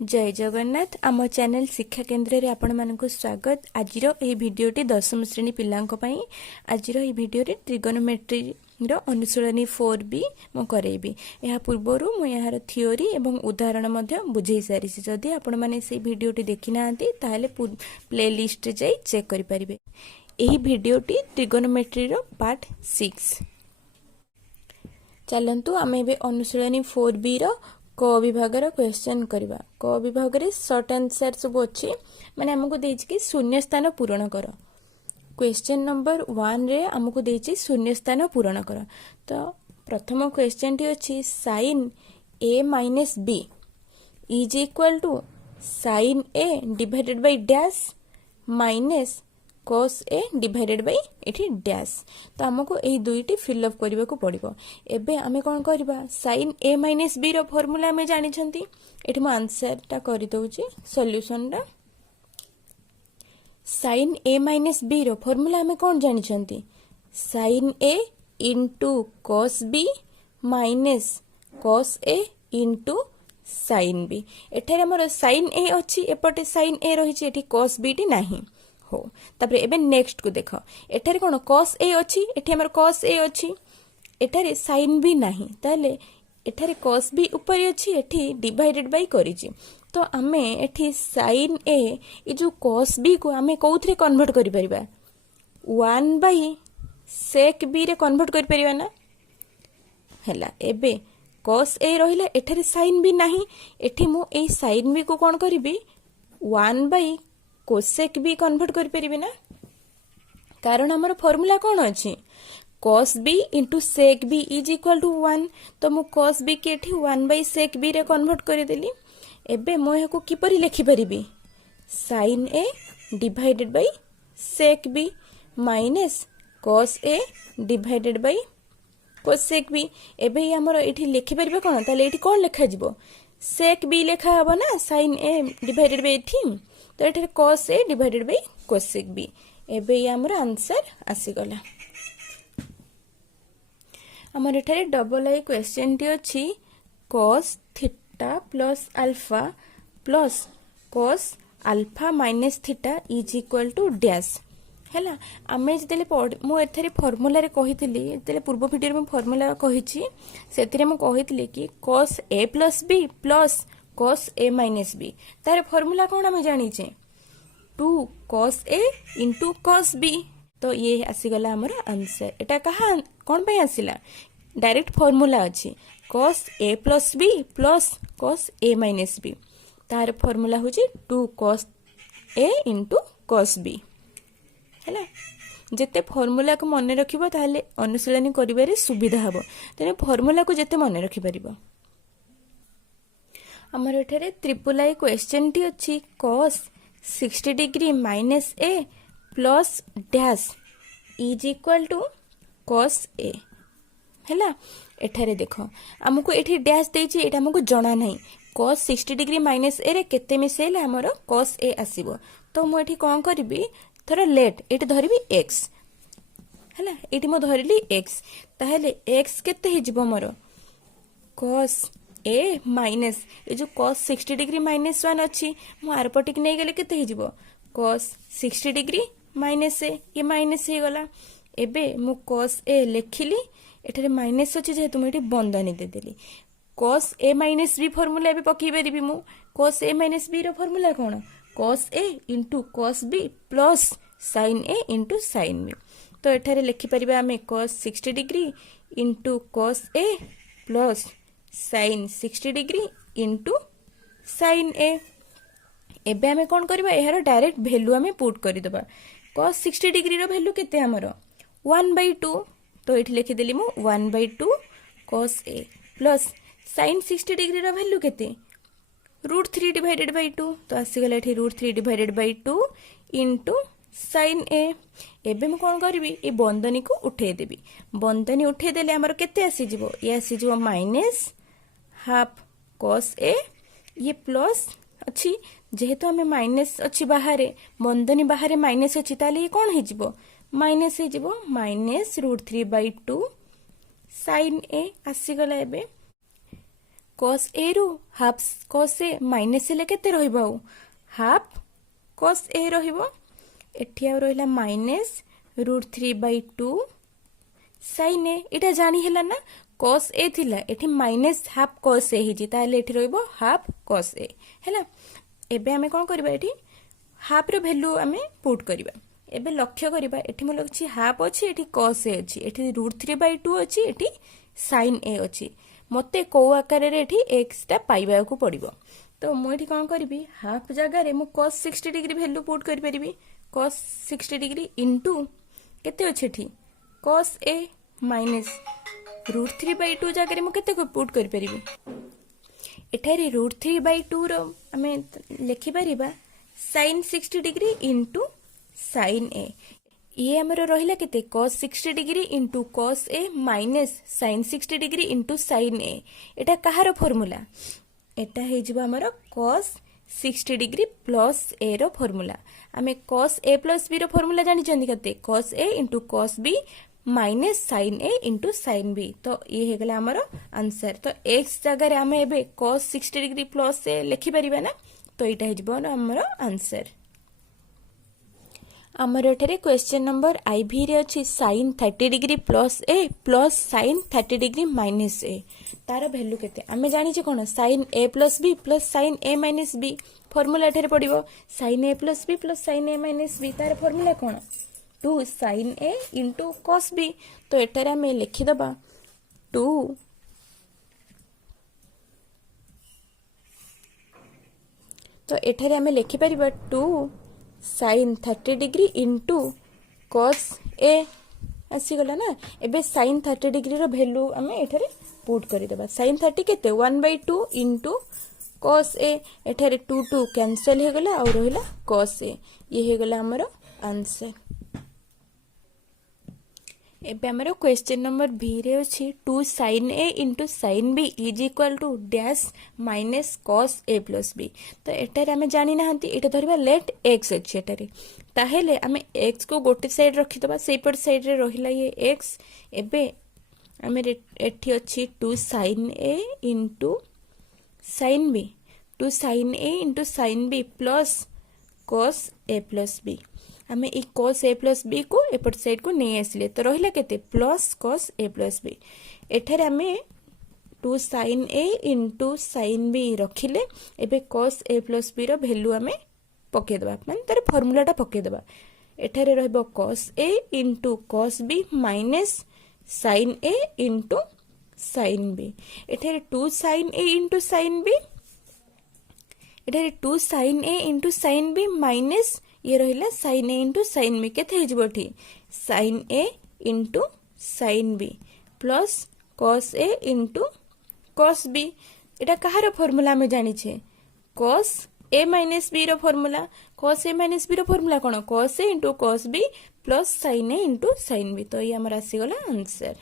जय जगन्नाथ आम चैनल शिक्षा केन्द्र रे आपण मानक स्वागत। आज भिडियोटी दशम श्रेणी पिलांको पई आज भिडियो ट्रिगोनोमेट्री अनुशीलनी 4B मु करेबी। यह पूर्वर मु यार थियोरी एवं उदाहरण मध्य बुझे सारी। जदि आपण माने से भिडियोटी देखि नांती ताहले प्ले लिस्ट रे जाई चेक करि परिबे। एही भिडियोटी ट्रिगोनोमेट्री रो पार्ट 6। चलंतु आमे बे अनुशीलनी 4B रो क विभाग क्वेश्चन करवा। क विभाग रे शॉर्ट आंसर सब अच्छी माने हमको देछि कि शून्य स्थान पूरण कर। क्वेश्चन नंबर 1 रे हमको देछि शून्य स्थान पूरण कर। तो प्रथम क्वेश्चन टी अछि sin a minus b is equal to sin a divided by dash minus cos a divided by एठी डैश। तो हमको एही दुईटी फिल अप करबा को पड़िबो। एबे हमें कोन करबा sin a minus b रो फार्मूला हमें जानि छंती। एठी मो आंसर ता करि दउची सॉल्यूशन रा। sin a minus b रो फार्मूला हमें कोन जानि छंती sin a into cos b minus cos a into sin b। एठारे हमर sin a अछि एपटे sin a रहिछि एठी cos b टी नाही हो। तापर एबे नेक्स्ट को देखो एठारे कोन cos a अछि एठी हमर cos a अछि एठारे sin b नाही ताले एठारे cos b ऊपर अछि एठी डिवाइडेड बाय करिछि। तो हमें एठी sin a ए जो cos b को हमें कोउथरे कन्वर्ट करि परिबा 1 बाय sec b रे कन्वर्ट करि परिबा ना हैला। एबे cos a रहिला एठारे sin b नाही एठी मु ए sin b को कोन करिबी 1 बाय cosec b कन्वर्ट कर परिबे ना। कारण हमर फार्मूला कोन अछि cos b into sec b is equal to 1। तो मु cos b के एठी 1 by sec b रे कन्वर्ट कर देली। एबे मो यको किपरि लिखि परिबी sin a divided by sec b minus cos a divided by cosec b। एबे हमर एठी लिखि परिबे कोन ताले एठी कोन लेखा जिवो sec b लेखा हबो ना sin a divided by एठी। तो एठी cos a divided by cosec b। एबे ये हमर आंसर आसी गला। हमर एठारे डबल आई क्वेश्चन टी अछि cos theta plus alpha plus cos alpha minus theta is equal to dash हैला। आमे जतेले मु एथरे फार्मूला रे कहितली जतेले पूर्व वीडियो में फार्मूला कहिछि सेतिरे मु कहितली कि cos a plus b plus cos a minus b तार फार्मूला कोन हम जानि छे 2 cos a into cos b। तो ये आसी गला हमर आंसर। एटा कहा कोन पे आसिला डायरेक्ट फार्मूला अछि cos a plus b plus cos a minus b तार फार्मूला होछि 2 cos a into cos b हैला। जेते फार्मूला को मन रखिबो ताले अनुशीलनी करिबारे सुविधा हबो। तने फार्मूला को जेते मन रखि परिबो। हमर एठारे ट्रिपल आई क्वेश्चन टी अछि cos 60 degree minus a plus dash is equal to cos a हैला। एठारे देखो हमको एठी डैश देछि एटा हमको जणा नाही cos 60 डिग्री माइनस a रे केते मिसेले हमर cos a आसीबो। तो मु एठी कोन करबी थोड़ा लेट एठी धरिबी x हैला। एठी मो धरिली x ताहेले x केते हि जिवो मोर cos a माइनस ए जो cos 60 डिग्री माइनस 1 अछि मु आर पटिक नै गेले केते हि जिवो cos 60 डिग्री माइनस a ये माइनस हे गला। एबे मु cos a लेखिली एठारे माइनस अछि जे तुम एठी बंदनी दे देली cos a minus b formula एबे पकई परिबी मु cos a माइनस b रो फार्मूला कोन cos a into cos b plus sin a into sin b। तो एठारे लिखि परिबा हमें cos 60 degree into cos a plus sin 60 degree into sin a। एबे हमें कोन करबा एहार डायरेक्ट वैल्यू हमें पुट करि दबा cos 60 डिग्री रो वैल्यू केते हमर 1/2। तो एठी लिखि देली मु 1/2 cos a plus sin 60 degree रो वैल्यू केते √3 divided by 2। तो आसी गला एठी √3 divided by 2 into sin a। एबे मु कोन करबी ए बंदनी को उठे देबी। बंदनी उठे देले हमर केते आसी जिवो ये आसी जिवो माइनस हाफ cos a ये प्लस अछि जेहेतु हमें माइनस अछि बाहरे बंदनी बाहरे माइनस अछि ताले ये कोन हे जिवो माइनस हे जिवो माइनस √3/2 sin a आसी गला। एबे cos a रु हाफ cos a माइनस हेले केते रहिबो हाफ cos a रहिबो एठी आ रहिला माइनस √3/2 sin a इटा जानी हैला ना cos a थिला एठी माइनस हाफ cos a हिजी ताले एठी रहिबो हाफ cos a हैला एबे हमें कोन करबा एठी हाफ रो वैल्यू हमें पुट करबा एबे लक्ष्य करबा एठी म लक्षी हाफ अछि एठी cos a अछि एठी √3/2 अछि एठी sin a अछि मते को आकार रे एठी x ता पाइबा को पड़िबो तो मु एठी कोन करबी हाफ जगह रे मु cos 60 डिग्री वैल्यू पुट कर परिबी cos 60 डिग्री इनटू केते अछि एठी cos a माइनस √3/2 जगह रे मु केते को पुट कर परिबी एठारे √3/2 रो हमें लिखि परिबा sin 60 degree into sin a ये हमरो रहिला केते cos 60 degree into cos a minus sin 60 degree into sin a एटा कहारो फार्मूला एटा हे जिवो हमरो cos 60 डिग्री प्लस a रो फार्मूला हमें cos a प्लस b रो फार्मूला जानि चंदी केते cos a into cos b minus sin a into sin b तो ये हे गला हमरो आंसर तो x जगह रे हमें एबे cos 60 डिग्री प्लस a लिखि परिबा ना तो एटा हे जिवो हमरो आंसर आमर एठारे क्वेश्चन नंबर आईवी रे अछि sin 30 degree plus a plus sin 30 degree minus a तार वैल्यू केते आमे जानि जे कोन sin a plus b plus sin a minus b formula एठारे पडिबो sin a plus b plus sin a minus b तार फार्मूला कोन 2 sin a into cos b तो एठारे आमे लिखि दबा 2 तो एठारे आमे लिखि परिबा 2 sin 30 degree into cos a आसी गला ना एबे sin 30 डिग्री रो वैल्यू हमें एठारे पुट करि देबा sin 30 केते 1/2 इनटू cos a एठारे 2 2 कैंसिल हे गला और रहिला cos a ये हे गला हमरो आंसर एबे हमरो क्वेश्चन नंबर b रे अछि 2 sin a into sin b is equal to dash minus cos a plus b तो एटारे हमें जानि नाहंती एटा धरिबा लेट x अछि एटारे ताहेले हमें x को गोटे साइड रखि दबा सेपर साइड रे रहिला ये x एबे हमें एठी अछि 2 sin a into sin b 2 sin a into sin b plus cos a plus b हमें ई cos a प्लस b को एपट साइड को नहीं आसले तो रहिला केते plus cos a plus b एठारे हमें 2 sin a into sin b रखिले एबे cos a प्लस b रो वैल्यू हमें पके दबा माने तार फार्मूला टा पके दबा एठारे रहबो cos a into cos b minus sin a into sin b एठारे 2 sin a into sin b एठारे 2 sin a into sin b minus ये रहिला sin a into sin b केते हे जिवठी sin a into sin b plus cos a into cos b एटा कहार formula में जानि छे cos a minus b रो formula cos a minus b रो formula कोन cos a into cos b plus sin a into sin b तो ये हमर आसी गला आंसर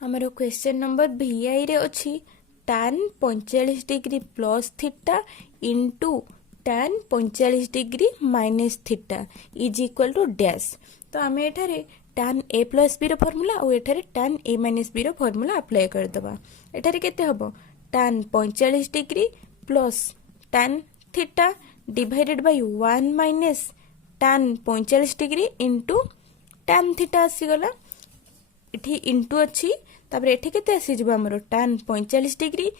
हमरो क्वेश्चन नंबर vi रे अछि tan 45 degree plus theta into tan 45 degree minus theta is equal to dash तो हमें एठारे tan a प्लस b रो फार्मूला और एठारे tan a माइनस b रो फार्मूला अप्लाई कर दबा एठारे केते हबो tan 45 degree plus tan theta divided by 1 minus tan 45 degree into tan theta आसी गला एठी इनटू अछि तापर एठी केते आसी जबा हमरो tan 45 degree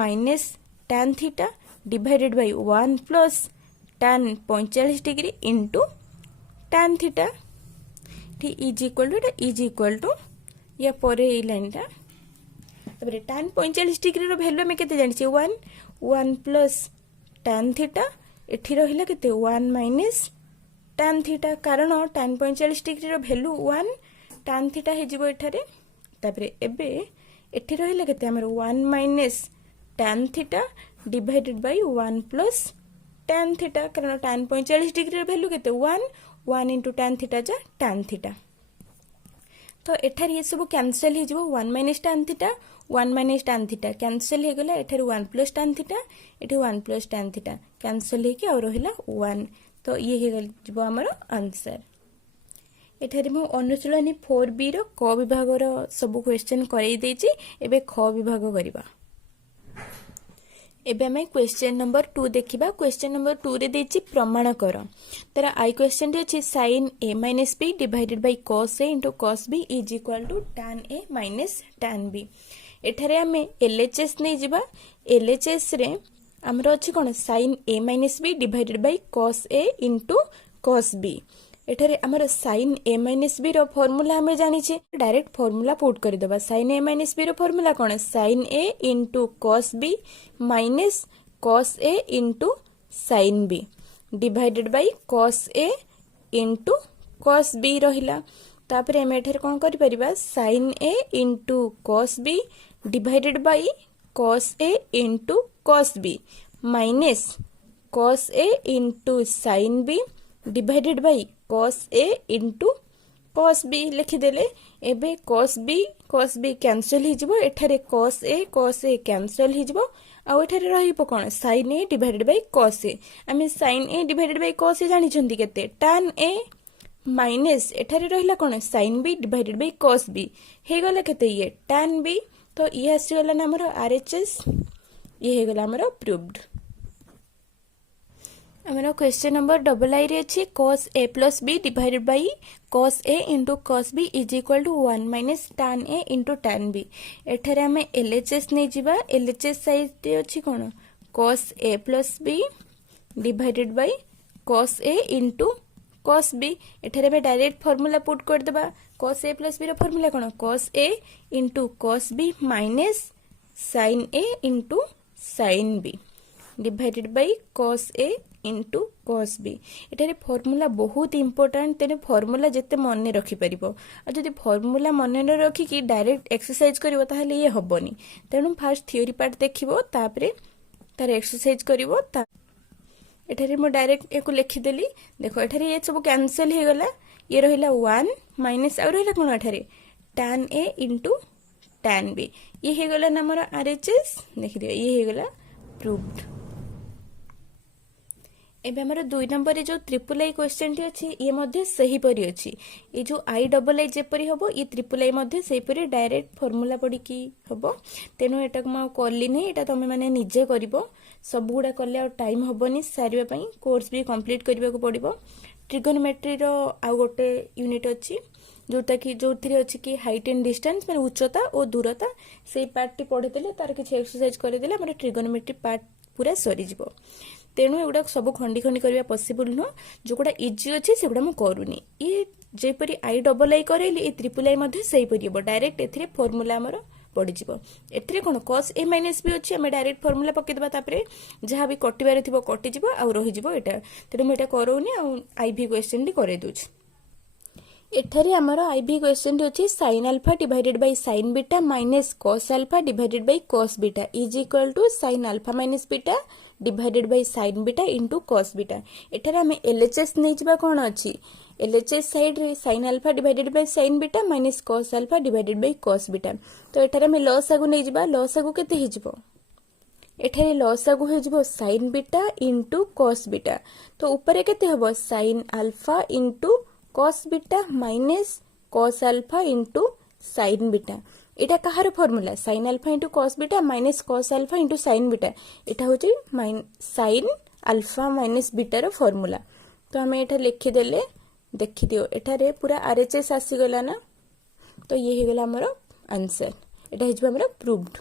minus tan theta divided by 1 plus tan 45 degree into tan theta ठी इज इक्वल टू या परे ए लाइन टा तबरे tan 45 डिग्री रो वैल्यू में केते जानि छै 1 प्लस tan थीटा एठी रहिला केते 1 माइनस tan थीटा कारण tan 45 डिग्री रो वैल्यू 1 tan थीटा हे जिवो एठारे तबरे एबे एठी रहिला केते हमर 1 minus tan theta divided by 1 plus tan theta कारण tan 45 डिग्री रो वैल्यू केते 1 इनटू tan थीटा जा tan थीटा तो एठार ये सब कैंसिल हे जिवो 1 minus tan theta 1 minus tan theta cancel हे गला एठार 1 प्लस tan थीटा एठी 1 प्लस tan थीटा कैंसिल हे के और रहिला 1 तो ये हे जिवो हमरो आंसर एठारे मु अनुशीलनी 4B रो क विभाग रो सब क्वेश्चन करई देछि एबे ख विभाग करिबा। एबे हमें क्वेश्चन नंबर 2 देखिबा। क्वेश्चन नंबर 2 रे देछि प्रमाण कर। तारा आई क्वेश्चन रे अछि sin a minus b divided by cos a into cos b is equal to tan a minus tan b। एठारे हमें LHS नै जिबा। LHS रे हमरो अछि कोन sin a minus b divided by cos a into cos b। एठारे हमर sin a minus b रो फार्मूला हमें जानि छे, डायरेक्ट फार्मूला पुट कर देबा। sin a minus b रो फार्मूला कोन sin a into cos b minus cos a into sin b divided by cos a into cos b रहिला। तापरे हम एठारे कोन करि परिबा sin a into cos b divided by cos a into cos b minus cos a into sin b divided by cos a into cos b लिखिदेले। एबे cos b cancel ही जिवो। एठारे cos a cancel ही जिवो। आ एठारे रहिबो कोन sin a divided by cos a। आमे sin a divided by cos a जानि छंती केते tan a minus एठारे रहिला कोन sin b divided by cos b हे गला केते ये tan b। तो ये आसी गला ना हमर RHS, ये हे गला हमर प्रूव्ड। हमारा क्वेश्चन नंबर डबल आई रे अछि cos a plus b divided by cos a into cos b is equal to 1 minus tan a into tan b। एठारे हमें LHS नै जिबा। LHS साइड रे अछि कोन cos a plus b divided by cos a into cos b। एठारे हमें direct formula put कर देबा। cos a plus b रो फार्मूला कोन cos a into cos b minus sin a into sin b divided by cos a into cos b। एटारे formula बहुत important, तेने formula जेते मन रखि परिबो। आ जदि फार्मूला मन न रखि कि डायरेक्ट एक्सरसाइज करिवो ताहले ये हबोनी। तेनु फर्स्ट थ्योरी पार्ट देखिवो तापरे तार एक्सरसाइज करिवो। एठारे मो डायरेक्ट एको लिखि देली। देखो एठारे ये सब कैंसिल हे गला। ये रहिला 1 माइनस आ रहिला कोन एठारे tan a into tan b। ये हे गला ना हमर RHS देखि दियो। ये हे गला प्रूव्ड। एबे हमर 2 नंबर रे जो ट्रिपल आई क्वेश्चन टी अछि ये मध्ये सही परी अछि। ये जो आई डबल आई जे परी हबो ये ट्रिपल आई मध्ये सही परी डायरेक्ट फार्मूला पडी की हबो। तेनो एटा को म करली नै, एटा तमे माने निजे करिवो। सब गुडा करले आ टाइम हबोनी सारिबा पई। कोर्स भी कंप्लीट करिबा को पडिबो। ट्रिगोनोमेट्री रो आ गोटे यूनिट अछि जोटा कि जोथिरे अछि कि हाइट एंड डिस्टेंस माने उच्चता और दूरता। सेई पार्ट टी पढि देले तार किछ एक्सरसाइज करि देले हमर ट्रिगोनोमेट्री पार्ट पूरा सरी जिवो। तेणु एगुड़ा सब खंडी खंडी करवा पॉसिबल नुह। जोगुड़ा इजी अच्छे से गुड़ा करूनी। ये जेपरी आई डबल आई करेली ये ट्रिपल आई मध्ये सही परी डायरेक्ट एथिरे फार्मूला हमर पड़ी जिवो। एथिरे कोन cos a minus b अछि हम डायरेक्ट फार्मूला पके देबा। तापरे जहा भी कटिबारे थिबो कटि जिवो आ रहि जिवो एटा। तेणु म एटा करोनी आ आईवी क्वेश्चन डी करे दोछ। एठारे हमर आईवी क्वेश्चन अछि sin alpha divided by sin beta minus cos alpha divided by cos beta is equal to sin alpha minus beta divided by sin beta into cos beta। एठारे हमें LHS नै जिबा कोन अछि LHS side रे sin alpha divided by sin beta minus cos alpha divided by cos beta। तो एठारे हमें loss आगु नै जिबा। लॉस आगु केते हि जिवो एठारे लॉस आगु हे जिवो sin beta into cos beta। तो ऊपर केते हबो sin alpha into cos beta minus cos alpha into sin beta। एटा कहार formula sin alpha into cos beta minus cos alpha into sin beta। एटा होची sin alpha minus beta रो formula. तो हमें एटा लिखि देले देखि दियो। एटा रे पूरा RHS आसी गला ना। तो ये हे गला हमरो आंसर। एटा हिजबा हमरो प्रूव्ड।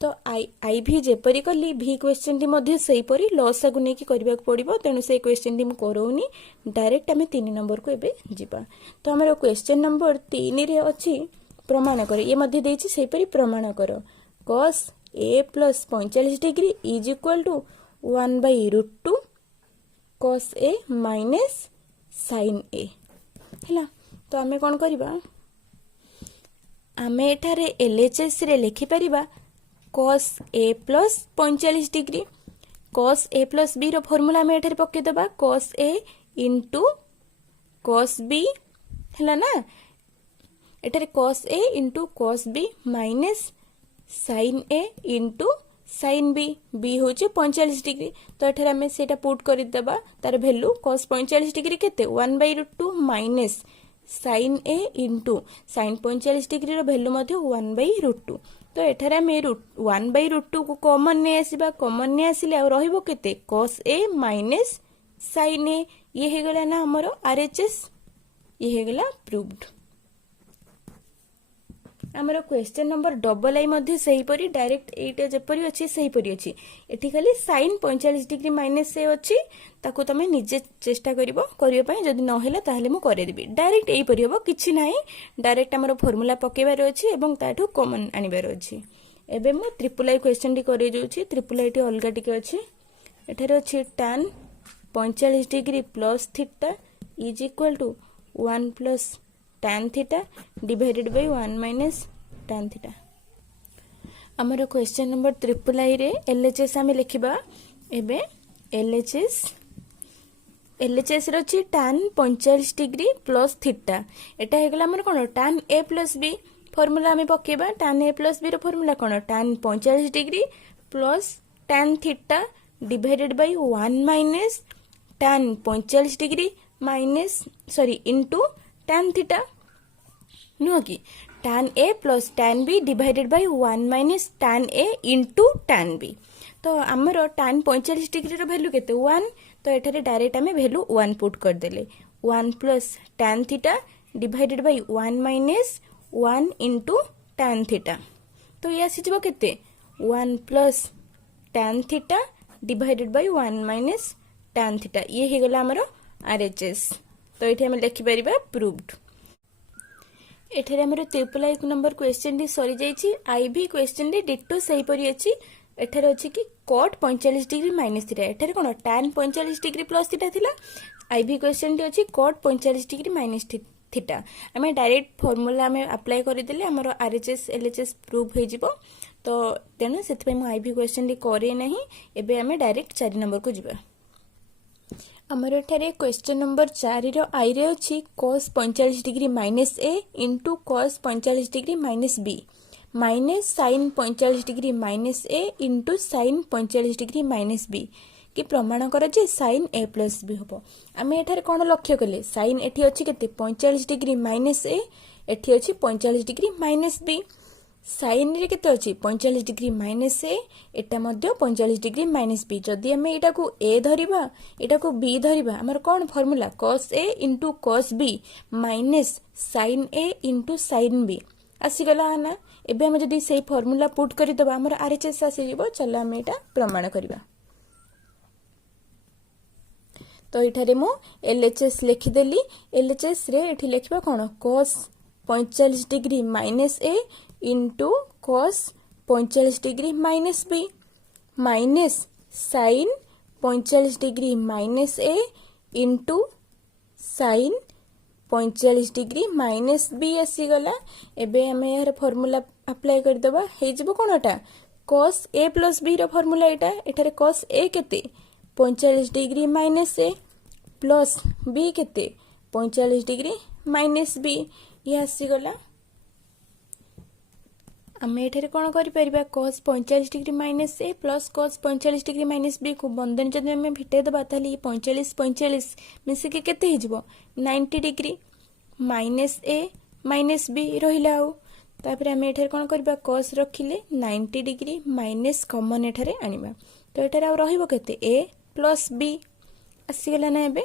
तो आई भी जेपरी कली भी क्वेश्चन टी मध्ये सही परी लॉस आगु नै कि करबा पड़िबो। तेनु से क्वेश्चन टी म करोनी डायरेक्ट हमें 3 नंबर को एबे जिबा। तो हमरो क्वेश्चन नंबर 3 रे अछि प्रमाण कर। ये मध्ये देछि सही परी प्रमाण कर cos a plus 45 degree is equal to 1/√2 cos a minus sin a हैला। तो हमें कोन करबा हमें एठारे LHS रे लिखि परिबा cos a plus 45 degree. cos a plus b रो फार्मूला में एठारे पके दबा cos a into cos b हैला ना। एठारे cos a into cos b minus sin a into sin b। b होचे 45 डिग्री। तो एठारे हमें सेटा पुट करि दबा। तार वैल्यू cos 45 डिग्री केते 1/√2 minus साइन ए इंटू साइन 45 डिग्री भैल्यू 1/√2 तो एठार आम 1/√2 को कॉमन नहीं आसवा कॉमन नहीं आसिले रहिबो केते cos ए माइनस साइन ए ये हेगला ना हमर आरएचएस ये हेगला प्रूव्ड। आमर क्वेश्चन नंबर डबल आई मध्य सही परी डायरेक्ट एटा जेपरी अछि सही परी अछि एठी खाली साइन 45 डिग्री माइनस से अछि ताको तमे निजे चेष्टा करिवो करियो पई जदी न हेला ताहले मु करे देबी डायरेक्ट एई परी होबो किछि नाही डायरेक्ट हमर फार्मूला पकेबार अछि एवं ताठू कॉमन आनिबार अछि। एबे मु ट्रिपल आई क्वेश्चन टी करे जाउछि ट्रिपल आई टी अलगा टिके अछि एठारे अछि tan 45 degree plus theta is equal to 1 plus tan theta divided by 1 minus tan theta. हमर क्वेश्चन नंबर ट्रिपल आई रे एलएचएस आमे लिखिबा एबे एलएचएस रछि tan 45 डिग्री प्लस थीटा एटा हेगला हमर कोन tan a plus b formula आमे पकेबा tan a प्लस b रो फार्मूला कोन tan 45 degree plus tan theta divided by 1 minus tan 45 degree minus sorry into tan theta नुह कि tan a plus tan b divided by 1 minus tan a into tan b तो आमर tan 45 degree रो value केते 1 तो एठारे direct आमे value 1 put कर देले 1 plus tan theta divided by 1 minus 1 into tan theta तो ये आसी जबो केते 1 plus tan theta divided by 1 minus tan theta ये हे गला हमर आरएचएस तो एठी हम लिखि परिबा प्रूव्ड। एठारे हमर triple I number question D सरी जाईची आईवी क्वेश्चन डी डिटो सही परी अछि एठारे अछि कि cot 45 डिग्री माइनस थीटा एठारे कोन tan 45 डिग्री प्लस थीटा थिला आईवी क्वेश्चन डी अछि cot 45 डिग्री माइनस थीटा हमें डायरेक्ट फार्मूला हमें अप्लाई कर देले हमर आरएचएस एलएचएस प्रूव हो जिवो तो तेनु सेति मैं आईवी क्वेश्चन डी करे नहीं एबे हमें डायरेक्ट 4 नंबर को जिबा। हमर एठारे क्वेश्चन नंबर 4 रो आई रे अछि cos 45 degree minus a into cos 45 degree minus b minus sin 45 degree minus a into sin 45 degree minus b कि प्रमाण कर जे sin a प्लस b होबो आमे एठारे कोन लक्ष्य कले sin एठी अछि केते 45 डिग्री माइनस a एठी अछि 45 डिग्री माइनस b साइन रे केते अछि 45 डिग्री माइनस ए एटा मध्ये 45 डिग्री माइनस बी जदि हमें एटा को ए धरिबा एटा को बी धरिबा हमर कोन formula cos a into cos b minus sin a into sin b आसी गला ना एबे हम जदि सेही फार्मूला पुट करि दबा हमर आरएचएस आसी जिवो चलो हम एटा प्रमाण करिबा तो एठारे मो एलएचएस लिखि देली एलएचएस रे एठी लिखबा कोन cos 45 degree minus a into cos 45 degree minus b minus sin 45 degree minus a into sin 45 degree minus b आसी गला एबे हमें यार फार्मूला अप्लाई कर दबा हे जबो कोनटा cos a प्लस b रो फार्मूला एटा एठारे cos a केते 45 degree minus a plus b केते 45 डिग्री माइनस b ये आसी गला आम एठारे कौन करिपरिबा cos 45 degree minus A plus cos 45 degree minus B को बंधन जदि हमें भिटे दबा ताली 45 45 मिसिके केते ही जिवो 90 डिग्री माइनस ए माइनस बी रहिला आउ तापर हमें एठारे कौन करिबा cos रखिले 90 डिग्री माइनस कॉमन एठारे आनिबा तो एठारे आ रहिबो केते a प्लस b आसी गेला ना एबे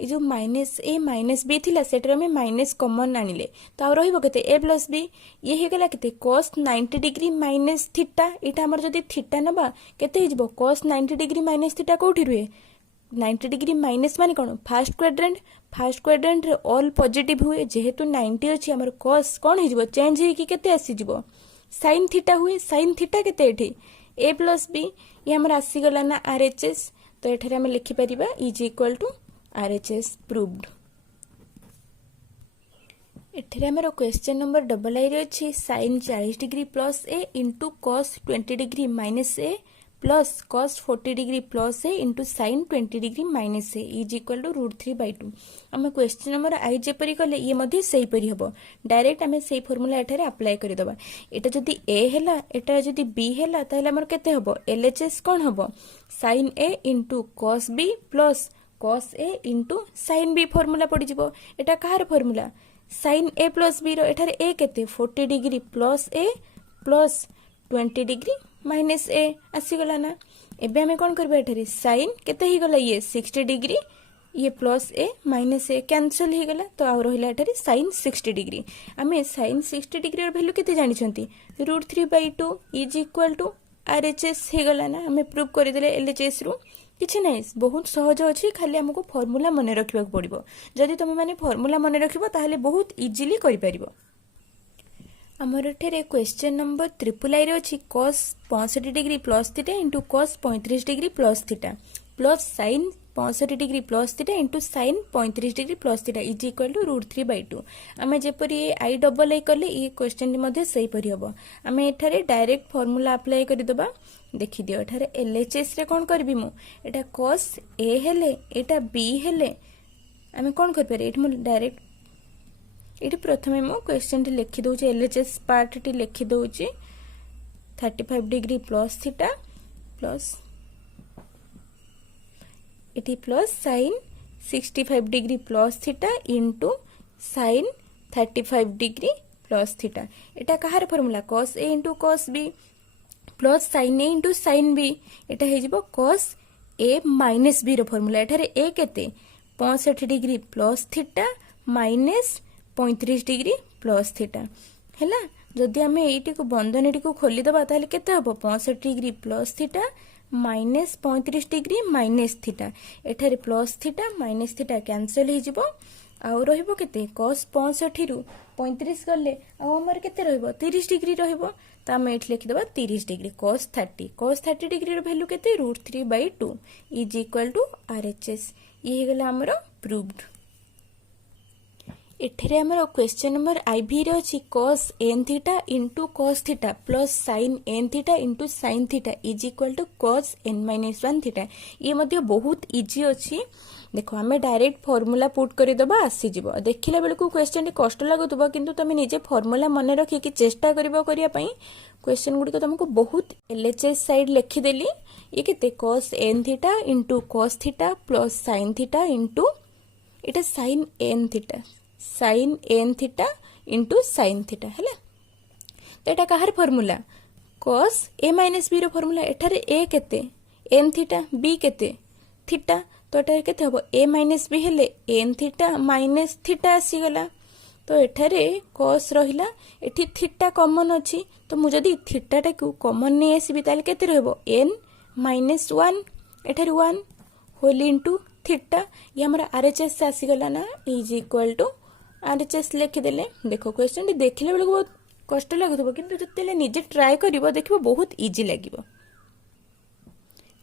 ए जो माइनस ए माइनस बी थिला सेटर में माइनस कॉमन आनिले तो आ रहिबो केते a प्लस b ये हे गेला केते cos 90 डिग्री माइनस थीटा एटा हमर जदी थीटा नबा केते हे जिवो cos 90 डिग्री माइनस थीटा कोठी रुए 90 डिग्री माइनस माने कोन फर्स्ट क्वाड्रेंट रे ऑल पॉजिटिव हुए जेहेतु 90 अछि हमर cos कोन हे जिवो चेंज हे कि केते आसी जिवो sin थीटा हुए sin थीटा केते एठी a प्लस b ये हमर आसी गेला ना आरएचएस तो एठारे हम लिखि परिबा is equal to RHS proved। एठारे हमर क्वेश्चन नंबर डबल आई रे अछि sin 40 degree plus a into cos 20 degree minus a plus cos 40 degree plus a into sin 20 degree minus a is equal to √3/2 हम क्वेश्चन नंबर आई जेपरी कले ये मध्ये सेही परी हबो डायरेक्ट हमें सेही फार्मूला एठारे अप्लाई करि दबा एटा जदी a हैला एटा जदी b हैला ताले हमर केते हबो LHS कोन हबो sin a into cos b plus cos a into sin b formula पड़ जिवो एटा कहार formula sin a plus b रो एठारे a केते 40 degree plus a plus 20 degree minus a आसीगला ना एबे हमें कोन करबे एठारे sin केते ही गला ये 60 डिग्री ये प्लस ए माइनस ए कैंसल हो गला तो आउ रहा एठारे sin 60 डिग्री आमे sin 60 डिग्री वैल्यू केते जानि छंती √3/2 इज इक्वल टू RHS हो गला ना आमे प्रूव कर देले LHS रू किछि नहीं बहुत सहज अछि खाली हमको फार्मूला मन रखिबा पड़िबो जदि तुम माने फार्मूला मन रखिबो ताहले बहुत इजीली करि परिबो हमर एठरे क्वेश्चन नंबर ट्रिपल आई रे अछि cos 65 degree plus theta into cos 35 degree plus theta plus sin 65 degree plus theta into sin 35 degree plus theta is equal to √3/2 आमे जेपरि आई डबल आई करले ये क्वेश्चन मध्ये सही परि हबो आमे एठारे डायरेक्ट फार्मूला अप्लाई करि दबा देखि दियो एठारे LHS रे कोन करबी मु एटा cos a हेले एटा b हेले आमे कोन कर पारे एठी मु डायरेक्ट एठी प्रथमे मु क्वेश्चन टी लिखि दउ छी LHS पार्ट टी लिखि दउ छी 35 डिग्री प्लस थीटा प्लस इटी plus sin 65 degree plus theta into sin 35 degree plus theta एटा कहार formula cos a into cos b plus sin a into sin b एटा हे जिवो cos a माइनस b रो फॉर्मूला एठारे a केते 65 degree plus theta minus 35 degree plus theta हैला जदि हमें एटी को बंधन एटी को खोली दबा ताले केते हबो 65 degree plus theta minus 35 degree minus theta एठारे plus theta minus theta cancel हो जिवो आउ रहिबो केते cos 65 रु 35 गले आउ हमर केते रहिबो 30 डिग्री रहिबो त हम एठ लिखि दबा 30 डिग्री cos 30 डिग्री रो वैल्यू केते √3/2 इज इक्वल टू RHS ये हे गला हमरो प्रूव्ड एठरे हमरो क्वेश्चन नंबर IV रे अछि cos n theta into cos theta plus sin n theta into sin theta is equal to cos n-1 theta ये मध्ये बहुत इजी अछि देखो हमें डायरेक्ट फार्मूला पुट करि दबा आसी जिवो देखिला बेल को क्वेश्चन टी कष्ट लागुतबो किंतु तमे निजे फार्मूला मन रखि कि चेष्टा करिवो करिया पई क्वेश्चन गुडी को तुमको बहुत LHS साइड लिखि देली ये केते cos n theta into cos theta plus sin theta into एटा sin n theta sin n theta into sin theta हैला तो एटा कहार formula cos a minus b रो फार्मूला एठारे a केते n थीटा b केते थीटा तो एटा केते हबो a माइनस b हेले n थीटा माइनस थीटा आसी गला तो एठारे cos रहिला एठी थीटा कॉमन अछि तो मु जदी थीटा टा को कॉमन नै आसीबी ताले केते रहबो n-1 एठारे 1 होल इनटू थीटा ये हमरा RHS आसी गला ना इज इक्वल टू RHS लिखि देले देखो क्वेश्चन टी देखिले बेले बहुत कष्ट लागुथबो किंतु जतेले निजे ट्राई करिवो देखिबो बहुत इजी लागिवो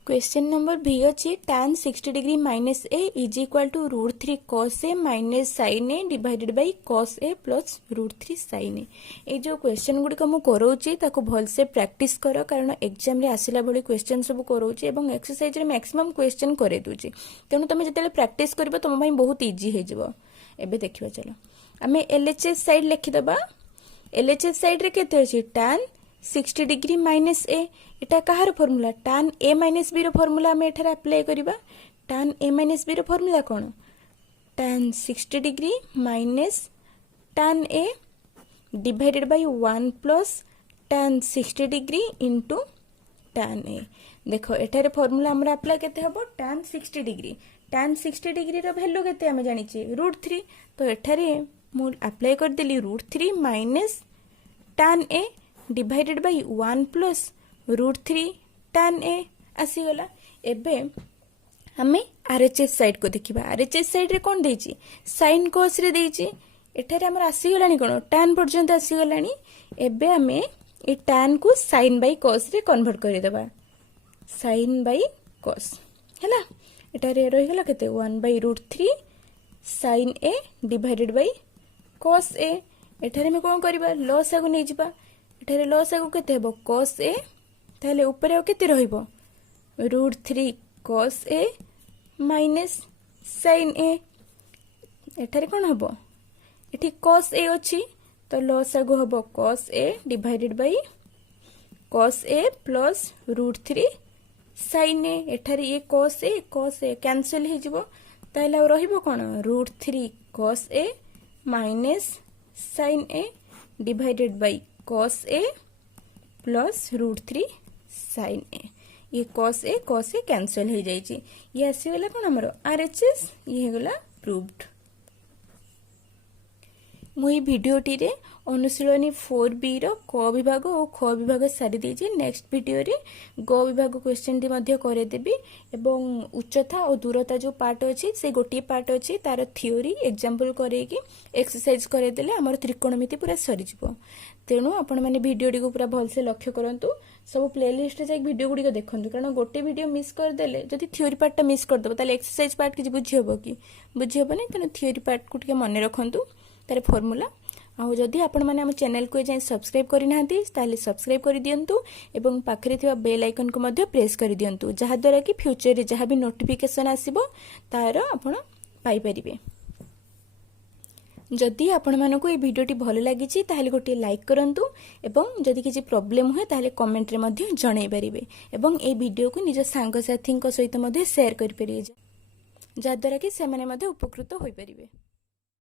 क्वेश्चन नंबर B अछि tan 60 degree minus a is equal to √3 cos a minus sin a divided by cos a plus √3 sin a ए जो क्वेश्चन गुडी को मु करोची ताको भल से प्रैक्टिस करो कारण एग्जाम रे आसिला बडी क्वेश्चन सब करोची एवं एक्सरसाइज रे मैक्सिमम क्वेश्चन करे दूची तेनु तमे जतेले प्रैक्टिस करबो तम भाई बहुत इजी हे जिवो एबे देखिबा चलो हमें LHS साइड लिखि दबा LHS साइड रे केते अछि tan 60 डिग्री माइनस a एटा कहार formula tan a minus b रो फार्मूला हम एठारे अप्लाई करिबा tan a माइनस b रो फार्मूला कोन tan 60 degree minus tan a divided by 1 plus tan 60 degree into tan a देखो एठारे फार्मूला हमरा अप्लाई केते हबो tan 60 डिग्री रो वैल्यू केते हम जानि छी √3 तो एठारे मु अप्लाई कर देली √3 minus tan a divided by 1 plus √3 tan a आसी गला एबे हमें RHS साइड को देखिबा RHS साइड रे कोन देछि sin cos रे देछि एठारे हमर आसी गलानी कोन tan पर्यंत आसी गलानी एबे हमें ए tan को sin बाय cos रे कन्वर्ट करि देबा sin बाय cos हैला एटारे रहि गला केते 1 by √3 sin a divided by cos a एठारे में कोन करबा लॉस आगु नै जिबा एठारे लॉस आगु केते हेबो cos a ताले ऊपर आ केते रहिबो √3 cos a minus sin a एठारे कोन हबो एठी cos a अछि तो लॉस आगु हबो cos a divided by cos a plus √3 sin a एठारे ये cos a कैंसिल हे जिवो ताहले आ रहिबो कोन √3 cos a minus sin a divided by cos a plus √3 sin a। ये cos a कैंसल हो जाइए। ये आसीगला कौन आमर RHS, ये होगला प्रूव्ड। मुई भिडियोटी रे अनुशीलनी 4B रो क विभाग और ख विभाग सारी देछि। नेक्स्ट वीडियो रे ग विभाग क्वेश्चन टी मध्य करे देबी एवं उच्चता और दूरता जो पार्ट अछि से गोटी पार्ट अछि तार थ्योरी एग्जांपल करे कि एक्सरसाइज करे देले हमर त्रिकोणमिति पूरा सरी जिवो। तेणु आपण माने वीडियो टी को पूरा भल से लक्ष्य करंतु। सब प्लेलिस्ट जाई वीडियो गुडी को देखंतु, कारण गोटे वीडियो मिस कर देले जदि थ्योरी पार्ट टा मिस कर दबो ताले एक्सरसाइज पार्ट कि बुझी हबो कि बुझी हबो नै। तेणु थ्योरी पार्ट को टिके मन रखंतु तार फॉर्मूला। आउ जदि आपण माने हम चैनल को जाई सब्सक्राइब करि नाहंती ताले सब्सक्राइब करि दियंतु एवं पाखरे थिबा बेल आइकन को मध्य प्रेस करि दियंतु, जहा द्वारा कि फ्यूचर रे जहा भी नोटिफिकेशन आसीबो तार आपण पाई परिबे। जदि आपण मानको ए वीडियोटी भल लागिछि ताले गोटे लाइक करंतु एवं जदि किछि प्रॉब्लम हुए ताले कमेंट रे मध्य जणाई परिबे एवं ए वीडियो को निज सांग साथी सहित मध्य शेयर करि परिबे, जहा द्वारा कि से माने मध्य उपकृत होई परिबे।